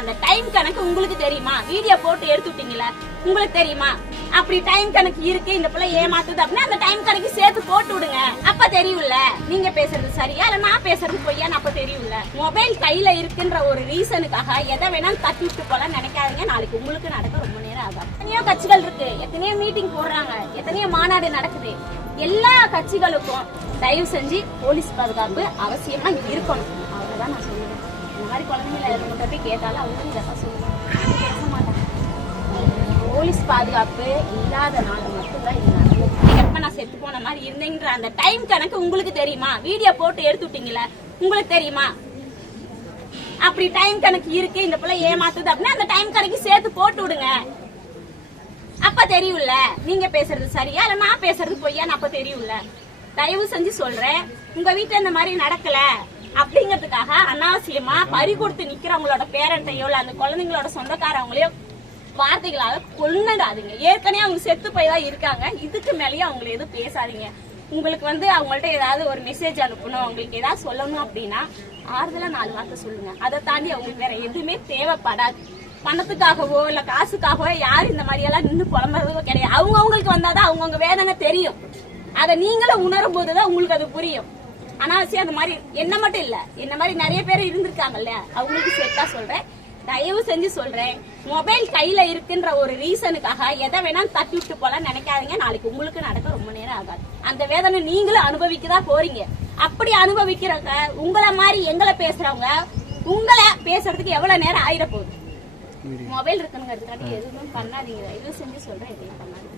அந்த டைம் கணக்கு உங்களுக்கு தெரியுமா? வீடியோ போட்டு எடுத்துட்டீங்களா, உங்களுக்கு தெரியுமா? அப்படி டைம் கணக்கு இருக்கு, இந்த பிள்ளை ஏமாத்துது அப்படின்னா அந்த டைம் கணக்கு சேர்த்து போட்டு விடுங்க. அப்ப தெரியும்ல நீங்க பேசுறது சரியா இல்ல நான் பேசுறது பொய்யான்னு அப்ப தெரியும்ல. மொபைல் கையில இருக்குன்ற ஒரு ரீசனுக்காக எதை வேணாலும் தட்டி விட்டு போல நினைக்காதீங்க. நாளைக்கு உங்களுக்கு நடக்க ரொம்ப நேரம் ஆகும். எத்தனையோ கட்சிகள் இருக்கு, எத்தனையோ மீட்டிங் போடுறாங்க, எத்தனையோ மாநாடு நடக்குது. எல்லா கட்சிகளுக்கும் தயவு செஞ்சு போலீஸ் பாதுகாப்பு அவசியமா இருக்கணும். அவ்வளவுதான் நான் சொல்லுவேன். இந்த மாதிரி குழந்தைங்களை போய் கேட்டாலும் அவங்களும் இதெல்லாம் சொல்லுவாங்க, பேச மாட்டாங்க. போலீஸ் பாதுகாப்பு இல்லாதனால மட்டும்தான் இது நடந்தது. எப்ப நான் செத்து போன மாதிரி இருந்தேங்கிற அந்த டைம் கணக்கு உங்களுக்கு தெரியுமா? வீடியோ போட்டு எடுத்துட்டீங்களா, உங்களுக்கு தெரியுமா? அப்படி டைம் கணக்கு இருக்கு, இந்த பிள்ளை ஏமாத்துது அப்படின்னா அந்த டைம் கணக்கு சேர்த்து போட்டு விடுங்க. அப்ப தெரியும்ல நீங்க பேசுறது சரியா இல்ல நான் பேசுறது பொய்யான்னு அப்ப தெரியும்ல. தயவு செஞ்சு சொல்றேன், உங்க வீட்டுல இந்த மாதிரி நடக்கல அப்படிங்கறதுக்காக அனாவசியமா பறி கொடுத்து நிக்கிறவங்களோட பேரண்டையோ இல்ல அந்த குழந்தைங்களோட சொந்தக்காரவங்களையோ வார்த்தைகளால கொன்னுடாதீங்க. ஏற்கனவே அவங்க செத்து போய் தான் இருக்காங்க, இதுக்கு மேலேயே அவங்களை எதுவும் பேசாதீங்க. உங்களுக்கு அவங்கள்ட்ட ஏதாவது ஒரு மெசேஜ் அனுப்பணும், அவங்களுக்கு ஏதாவது சொல்லணும் அப்படின்னா ஆறுதலா 4 வார்த்தை சொல்லுங்க. அதை தாண்டி அவங்களுக்கு வேற எதுவுமே தேவைப்படாது. பணத்துக்காகவோ இல்ல காசுக்காகவோ யாரும் இந்த மாதிரி எல்லாம் நின்று புலம்புறதோ கிடையாது. அவங்கவுங்களுக்கு வந்தாதான் அவங்கவுங்க வேதனை தெரியும். அதை நீங்களும் உணரும் போதுதான் உங்களுக்கு அது புரியும். அனாவசியம் அந்த மாதிரி என்ன மட்டும் இல்ல, என்ன மாதிரி நிறைய பேர் இருந்திருக்காங்கல்ல, அவங்களுக்கு சேர்த்தா சொல்றேன். தயவு செஞ்சு சொல்றேன், மொபைல் கையில இருக்குன்ற ஒரு ரீசனுக்காக எதை வேணாலும் தட்டி விட்டு போல நினைக்காதீங்க. நாளைக்கு உங்களுக்கு நடக்க ரொம்ப நேரம் ஆகாது. அந்த வேதனை நீங்களும் அனுபவிக்கதான் போறீங்க. அப்படி அனுபவிக்கிறவங்க உங்களை மாதிரி எங்களை பேசுறவங்க உங்களை பேசுறதுக்கு எவ்வளவு நேரம் ஆயிட போகுது. மொபைல் இருக்குங்கிறதுக்காக எதுவும் பண்ணாதீங்க. தயவு செஞ்சு சொல்றேன், எதையும் பண்ணாதீங்க.